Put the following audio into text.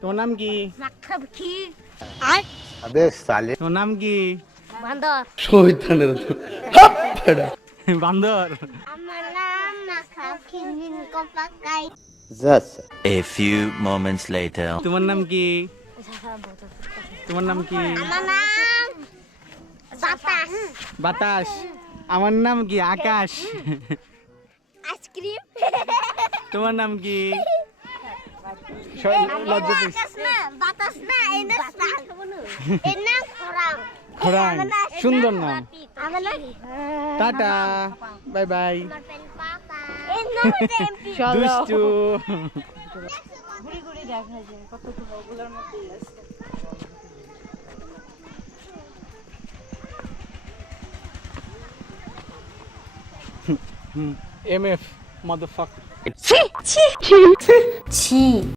তোর তোমার নাম কি তোর নাম কি বান্দর বান্দর মোমেন্টস তোমার নাম কি তোমার নাম কি বাতাস বাতাস আমার নাম কি আকাশ আইসক্রিম তোমার নাম কি নাম খরাং সুন্দর নাম টাটা বাই বাই এর নাম হচ্ছে এমপি দুষ্টু 七七七七七